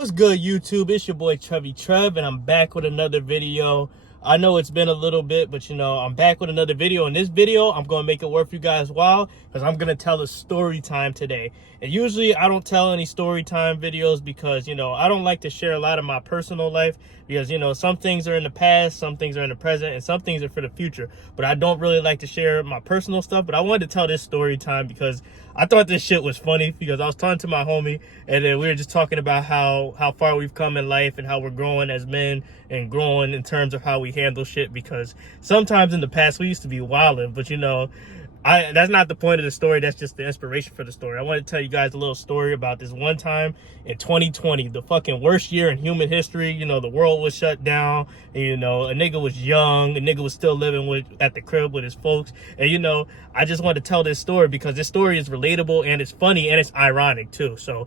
What's good, YouTube? It's your boy Trevy Trev, and I'm back with another video. I know it's been a little bit, but I'm back with another video. In this video, I'm going to make it worth you guys' while because I'm going to tell a story time today. And usually I don't tell any story time videos because, I don't like to share a lot of my personal life because, some things are in the past, some things are in the present, and some things are for the future. But I don't really like to share my personal stuff. But I wanted to tell this story time because I thought this shit was funny because I was talking to my homie and then we were just talking about how far we've come in life and how we're growing as men and growing in terms of how we handle shit, because sometimes in the past we used to be wilding, but that's not the point of the story. That's just the inspiration for the story. I want to tell you guys a little story about this one time in 2020, the fucking worst year in human history. The world was shut down, and, a nigga was young, a nigga was still living at the crib with his folks. And, I just want to tell this story because this story is relatable and it's funny and it's ironic too. So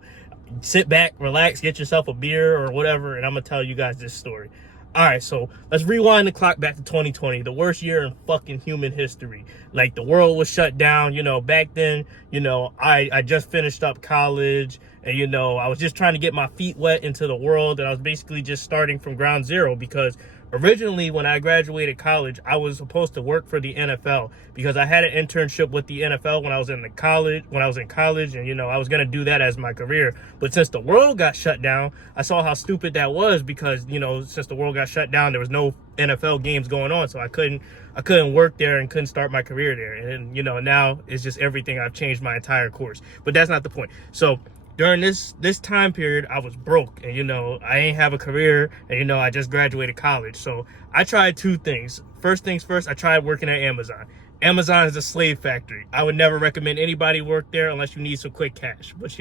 sit back, relax, get yourself a beer or whatever, and I'm going to tell you guys this story. All right, so let's rewind the clock back to 2020, the worst year in fucking human history. Like, the world was shut down, back then, I just finished up college, and, I was just trying to get my feet wet into the world, and I was basically just starting from ground zero because originally when I graduated college, I was supposed to work for the NFL because I had an internship with the NFL when I was in college, and, I was going to do that as my career. But since the world got shut down, I saw how stupid that was because, since the world got shut down, there was no NFL games going on. So I couldn't work there and couldn't start my career there. And, now it's just everything. I've changed my entire course, but that's not the point. So during this time period, I was broke and, I ain't have a career and, I just graduated college. So I tried two things. First things first, I tried working at Amazon. Amazon is a slave factory. I would never recommend anybody work there unless you need some quick cash. But,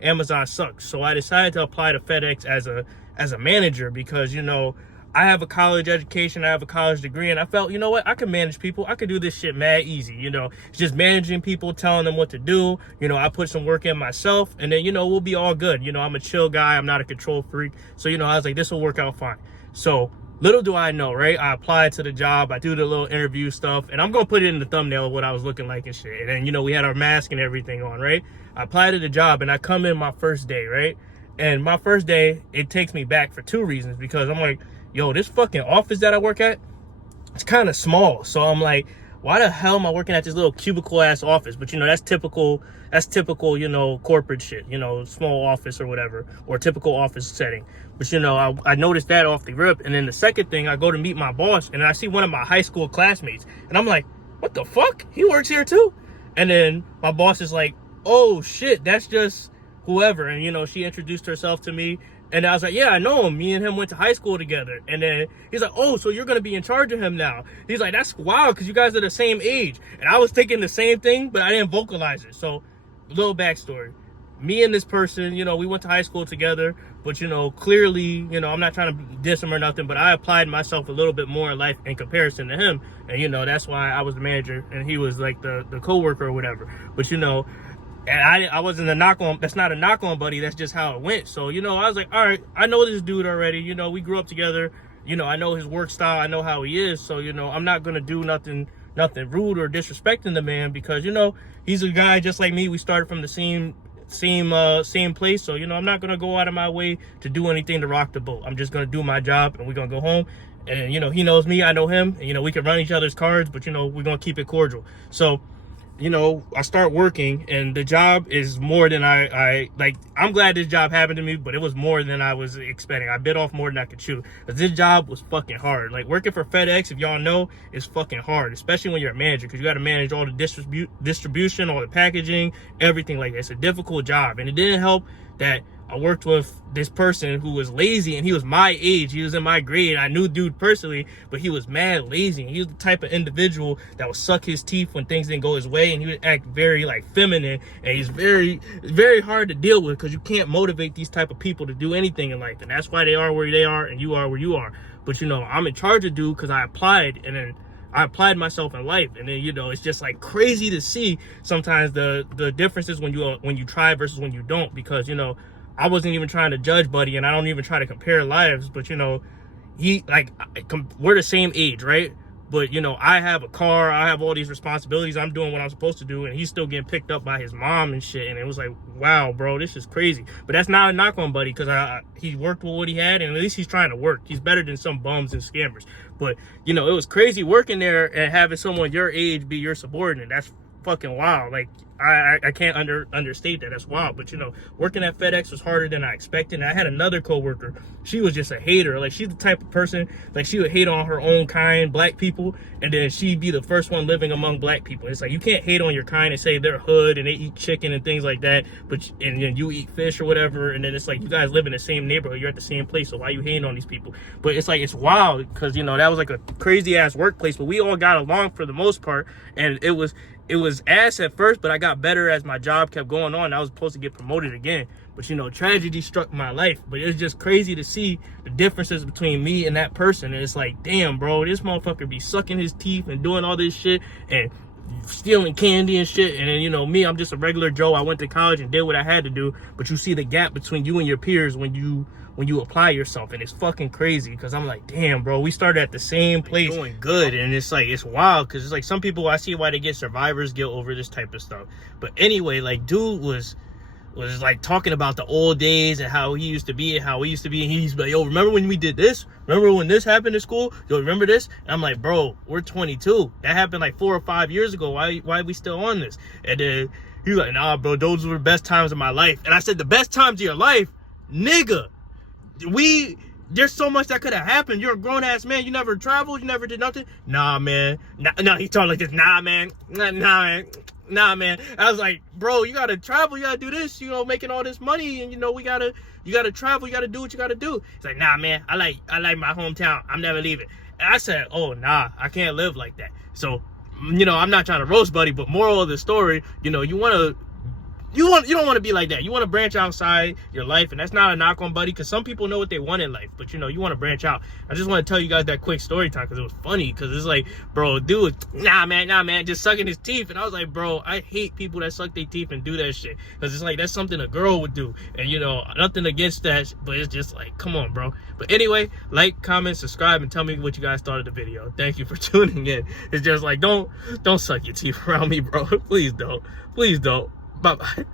Amazon sucks. So I decided to apply to FedEx as a manager because, I have a college education, I have a college degree, and I felt, what, I can manage people. I could do this shit mad easy, It's just managing people, telling them what to do. I put some work in myself, and then, we'll be all good. I'm a chill guy. I'm not a control freak. So, I was like, this will work out fine. So little do I know, right? I applied to the job. I do the little interview stuff, and I'm going to put it in the thumbnail of what I was looking like and shit. And then, we had our mask and everything on, right? I applied to the job, and I come in my first day, right? And my first day, it takes me back for two reasons, because I'm like, yo, this fucking office that I work at, it's kind of small. So I'm like, why the hell am I working at this little cubicle ass office? But that's typical, corporate shit, small office or whatever, or typical office setting. But I noticed that off the rip. And then the second thing, I go to meet my boss and I see one of my high school classmates and I'm like, what the fuck? He works here too? And then my boss is like, oh shit, that's just whoever. And she introduced herself to me. And I was like, yeah, I know him. Me and him went to high school together. And then he's like, oh, so you're going to be in charge of him now. He's like, that's wild because you guys are the same age. And I was thinking the same thing, but I didn't vocalize it. So, little backstory. Me and this person, we went to high school together. But, clearly, I'm not trying to diss him or nothing, but I applied myself a little bit more in life in comparison to him. And, that's why I was the manager and he was like the co-worker or whatever. But, and I wasn't a knock on, that's not a knock on buddy, that's just how it went. So, I was like, all right, I know this dude already, we grew up together, I know his work style, I know how he is. So, I'm not going to do nothing rude or disrespecting the man because, he's a guy just like me. We started from the same place. So, I'm not going to go out of my way to do anything to rock the boat. I'm just going to do my job and we're going to go home. And, he knows me, I know him, and, we can run each other's cards, but, we're going to keep it cordial. So, I start working and the job is more than I like. I'm glad this job happened to me, but it was more than I was expecting. I bit off more than I could chew. But this job was fucking hard. Like, working for FedEx, if y'all know, is fucking hard, especially when you're a manager, because you got to manage all the distribution, all the packaging, everything like that. It's a difficult job. And it didn't help that I worked with this person who was lazy, and he was my age. He was in my grade. I knew dude personally, but he was mad lazy. He was the type of individual that would suck his teeth when things didn't go his way, and he would act very like feminine, and he's very, very hard to deal with because you can't motivate these type of people to do anything in life, and that's why they are where they are and you are where you are. But I'm in charge of dude because I applied, and then I applied myself in life, and then it's just like crazy to see sometimes the differences when you try versus when you don't, because I wasn't even trying to judge buddy, and I don't even try to compare lives, but we're the same age, right? But, you know, I have a car, I have all these responsibilities, I'm doing what I'm supposed to do, and he's still getting picked up by his mom and shit. And it was like, wow, bro, this is crazy. But that's not a knock on Buddy, because he worked with what he had, and at least he's trying to work. He's better than some bums and scammers. But, you know, it was crazy working there and having someone your age be your subordinate. That's fucking wild. Like, I can't understate that. That's wild. But, you know, working at FedEx was harder than I expected. And I had another coworker. She was just a hater. Like, she's the type of person, like, she would hate on her own kind, black people, and then she'd be the first one living among black people. It's like, you can't hate on your kind and say they're hood and they eat chicken and things like that, but and then you eat fish or whatever, and then it's like, you guys live in the same neighborhood, you're at the same place, so why you hating on these people? But it's like, it's wild, because, you know, that was like a crazy ass workplace, but we all got along for the most part, and it was ass at first, but I got better as my job kept going on. I was supposed to get promoted again. But, you know, tragedy struck my life. But it's just crazy to see the differences between me and that person. And it's like, damn, bro, this motherfucker be sucking his teeth and doing all this shit and stealing candy and shit. And then, you know, me, I'm just a regular Joe. I went to college and did what I had to do. But you see the gap between you and your peers when you apply yourself, and it's fucking crazy, because I'm like, damn, bro, we started at the same place doing good, and it's like, it's wild, because it's like, some people, I see why they get survivor's guilt over this type of stuff. But anyway, like, dude was like talking about the old days and how he used to be and how we used to be, and he's like, yo, remember when we did this? Remember when this happened in school? Yo, remember this? And I'm like, bro, we're 22. That happened like 4 or 5 years ago. Why are we still on this? And then he's like, nah, bro, those were the best times of my life. And I said, the best times of your life? Nigga, there's so much that could have happened. You're a grown-ass man. You never traveled. You never did nothing. Nah, man. No, he's talking like this. Nah, man. Nah, man. I was like, bro, you gotta travel. You gotta do this. You know, making all this money, and you know, you gotta travel. You gotta do what you gotta do. He's like, nah, man. I like my hometown. I'm never leaving. And I said, oh, nah, I can't live like that. So, you know, I'm not trying to roast Buddy, but moral of the story, you know, you don't want to be like that. You want to branch outside your life, and that's not a knock on Buddy, because some people know what they want in life, but you know, you want to branch out. I just want to tell you guys that quick story time, because it was funny, because it's like, bro, dude, nah, man, just sucking his teeth. And I was like, bro, I hate people that suck their teeth and do that shit, because it's like, that's something a girl would do. And you know, nothing against that, but it's just like, come on, bro. But anyway, like, comment, subscribe, and tell me what you guys thought of the video. Thank you for tuning in. It's just like, don't suck your teeth around me, bro. Please don't. Bye bye.